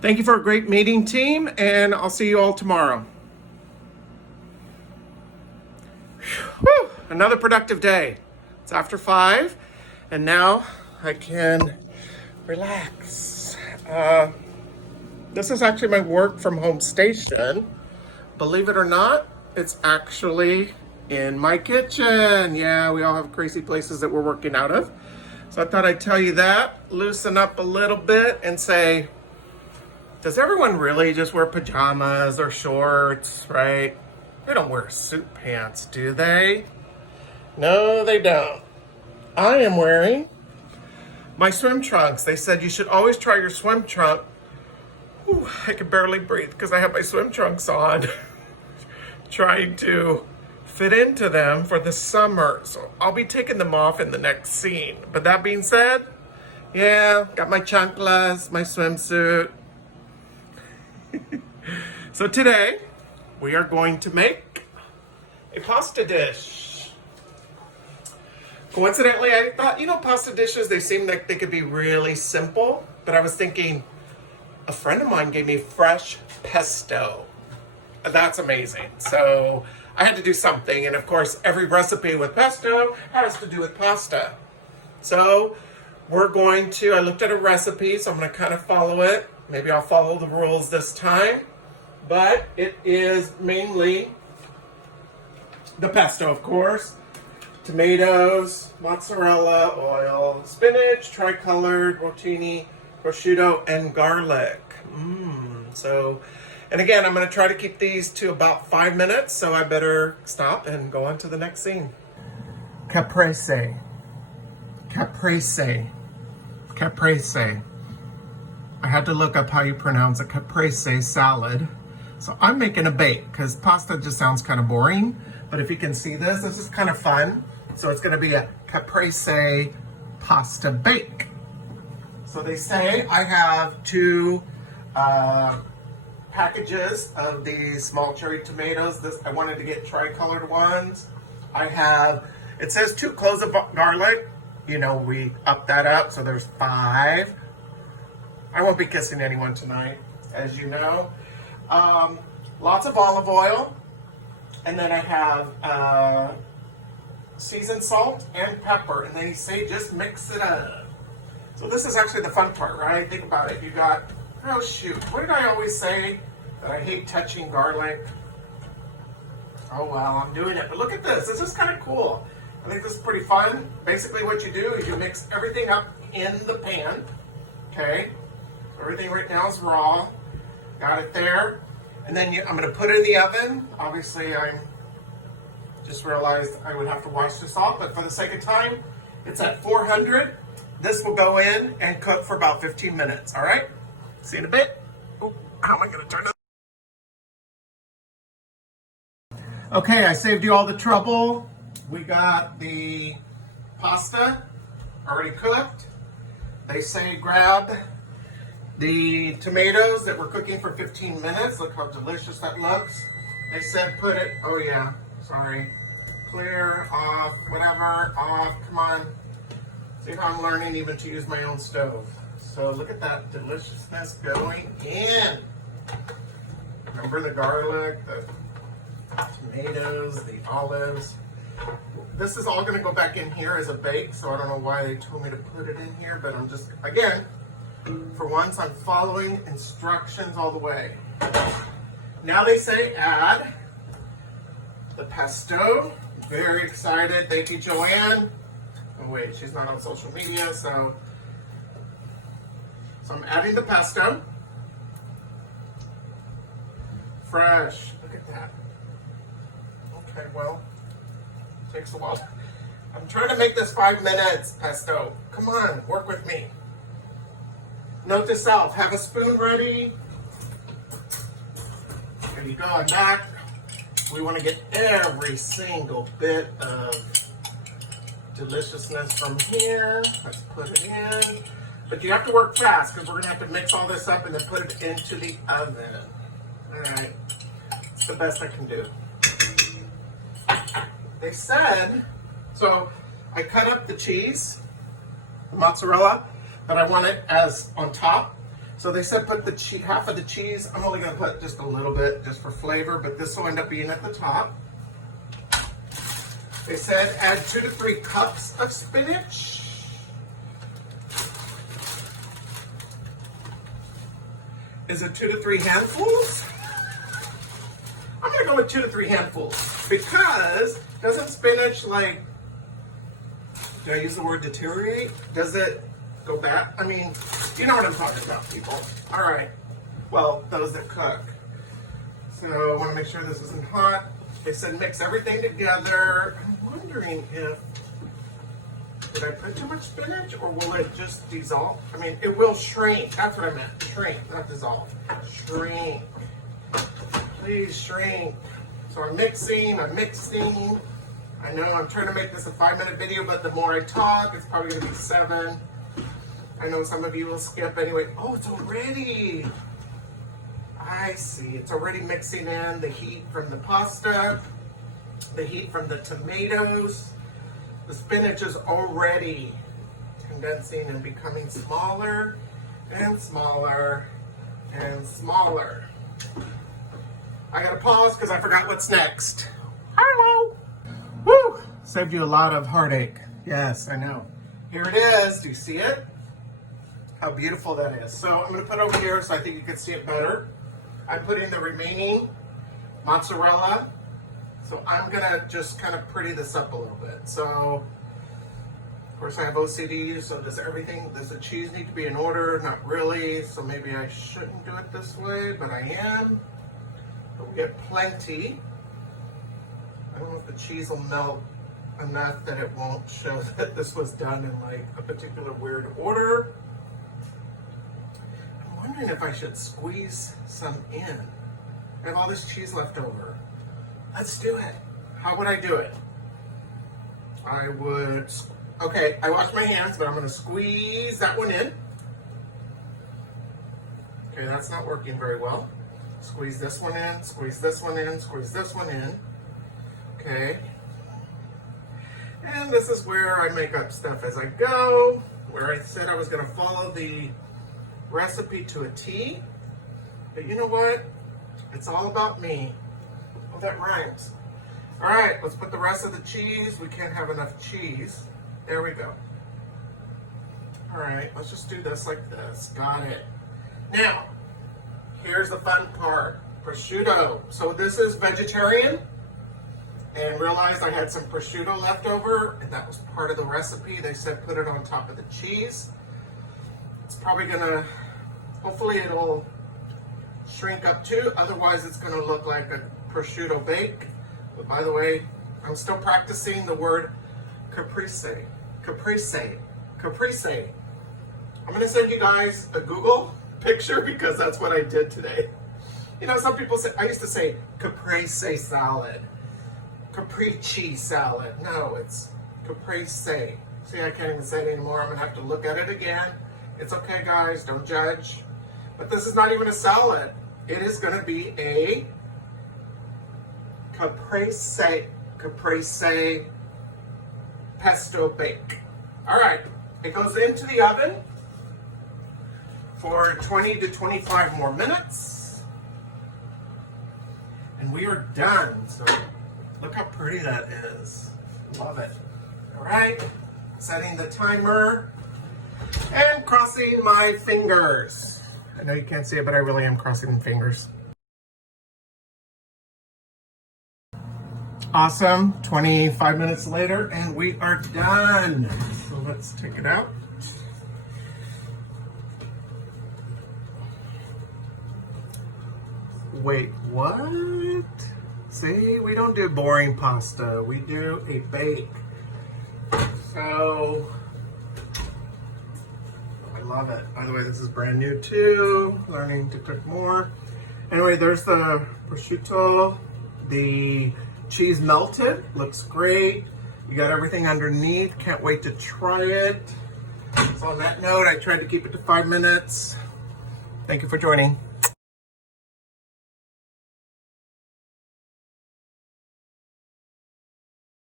Thank you for a great meeting, team, and I'll see you all tomorrow. Whew, another productive day. It's after 5, and now I can relax. This is actually my work from home station. Believe it or not, it's actually in my kitchen. Yeah, we all have crazy places that we're working out of. So I thought I'd tell you that, loosen up a little bit and say, does everyone really just wear pajamas or shorts, right? They don't wear suit pants, do they? No, they don't. I am wearing my swim trunks. They said you should always try your swim trunk. Whew, I can barely breathe because I have my swim trunks on. Trying to fit into them for the summer. So I'll be taking them off in the next scene. But that being said, yeah, got my chanclas, my swimsuit. So today, we are going to make a pasta dish. Coincidentally, I thought, pasta dishes, they seem like they could be really simple. But I was thinking, a friend of mine gave me fresh pesto. That's amazing. So I had to do something. And of course, every recipe with pesto has to do with pasta. So I looked at a recipe, so I'm going to kind of follow it. Maybe I'll follow the rules this time. But it is mainly the pesto, of course. Tomatoes, mozzarella, oil, spinach, tricolored, rotini, prosciutto, and garlic. And again, I'm going to try to keep these to about 5 minutes, so I better stop and go on to the next scene. Caprese. Caprese. Caprese. I had to look up how you pronounce a caprese salad. So I'm making a bake because pasta just sounds kind of boring. But if you can see this is kind of fun. So it's going to be a caprese pasta bake. So they say I have 2 packages of these small cherry tomatoes. I wanted to get tricolored ones. It says 2 cloves of garlic. We up that up, so there's 5. I won't be kissing anyone tonight, as you know. Lots of olive oil. And then I have seasoned salt and pepper. And then you say just mix it up. So this is actually the fun part, right? Think about it. You got, oh shoot, what did I always say? That I hate touching garlic. Oh well, I'm doing it. But look at this. This is kind of cool. I think this is pretty fun. Basically what you do is you mix everything up in the pan. Okay? So everything right now is raw. Got it there. And then I'm going to put it in the oven. Obviously, I just realized I would have to wash this off. But for the sake of time, it's at 400. This will go in and cook for about 15 minutes. All right? See you in a bit. Oh, how am I going to turn this? Okay, I saved you all the trouble. We got the pasta already cooked. They say grab the tomatoes that we're cooking for 15 minutes. Look how delicious that looks. They said clear, off, whatever, off. Come on. See how I'm learning even to use my own stove. So look at that deliciousness going in. Remember the garlic, the tomatoes, the olives. This is all going to go back in here as a bake, so I don't know why they told me to put it in here, but I'm just, again, for once, I'm following instructions all the way. Now they say add the pesto. Very excited. Thank you, Joanne. Oh wait, she's not on social media, so I'm adding the pesto. Fresh. Look at that. Okay, well, takes a while. I'm trying to make this 5 minutes, pesto. Come on, work with me. Note to self, have a spoon ready. There you go, I'm back. We want to get every single bit of deliciousness from here. Let's put it in. But you have to work fast because we're going to have to mix all this up and then put it into the oven. All right, it's the best I can do. They said, so I cut up the cheese, the mozzarella, but I want it as on top. So they said put the half of the cheese. I'm only gonna put just a little bit just for flavor, but this will end up being at the top. They said add 2 to 3 cups of spinach. Is it 2 to 3 handfuls? I'm gonna go with 2 to 3 handfuls because doesn't spinach, like, do I use the word deteriorate? Does it go back? I mean, you know what I'm talking about, people. All right. Well, those that cook. So I want to make sure this isn't hot. They said mix everything together. I'm wondering if, did I put too much spinach or will it just dissolve? I mean, it will shrink. That's what I meant. Shrink, not dissolve. Shrink. Please shrink. So I'm mixing. I know I'm trying to make this a 5-minute video, but the more I talk, it's probably going to be 7. I know some of you will skip anyway. Oh, it's already. I see. It's already mixing in the heat from the pasta, the heat from the tomatoes. The spinach is already condensing and becoming smaller and smaller and smaller. I gotta pause because I forgot what's next. Hello. Woo! Saved you a lot of heartache. Yes, I know. Here it is. Do you see it? How beautiful that is. So I'm gonna put it over here so I think you can see it better. I put in the remaining mozzarella. So I'm gonna just kind of pretty this up a little bit. So, of course I have OCD, so does the cheese need to be in order? Not really, so maybe I shouldn't do it this way, but I am. But we get plenty. I don't know if the cheese will melt enough that it won't show that this was done in like a particular weird order. I'm wondering if I should squeeze some in. I have all this cheese left over. Let's do it. How would I do it? I would, okay, I washed my hands, but I'm gonna squeeze that one in. Okay, that's not working very well. Squeeze this one in, squeeze this one in, squeeze this one in. Okay. And this is where I make up stuff as I go, where I said I was gonna follow the recipe to a T. But you know what? It's all about me. Oh, that rhymes. All right, let's put the rest of the cheese. We can't have enough cheese. There we go. All right, let's just do this like this. Got it. Now, here's the fun part. Prosciutto. So this is vegetarian. And realized I had some prosciutto left over, and that was part of the recipe. They said put it on top of the cheese. It's probably gonna, hopefully it'll shrink up too, otherwise it's gonna look like a prosciutto bake. But by the way, I'm still practicing the word caprese. Caprese. Caprese. I'm gonna send you guys a Google picture because that's what I did today. You know, some people say, I used to say caprese salad. Caprese salad. No, it's caprese. See, I can't even say it anymore. I'm gonna have to look at it again. It's okay, guys, don't judge. But this is not even a salad. It is gonna be a caprese pesto bake. All right, it goes into the oven for 20 to 25 more minutes. And we are done. So look how pretty that is. Love it. All right, setting the timer and crossing my fingers. I know you can't see it, but I really am crossing my fingers. Awesome, 25 minutes later, and we are done. So let's take it out. Wait, what? See, we don't do boring pasta. We do a bake. So, I love it. By the way, this is brand new too. Learning to cook more. Anyway, there's the prosciutto. The cheese melted. Looks great. You got everything underneath. Can't wait to try it. So on that note, I tried to keep it to 5 minutes. Thank you for joining.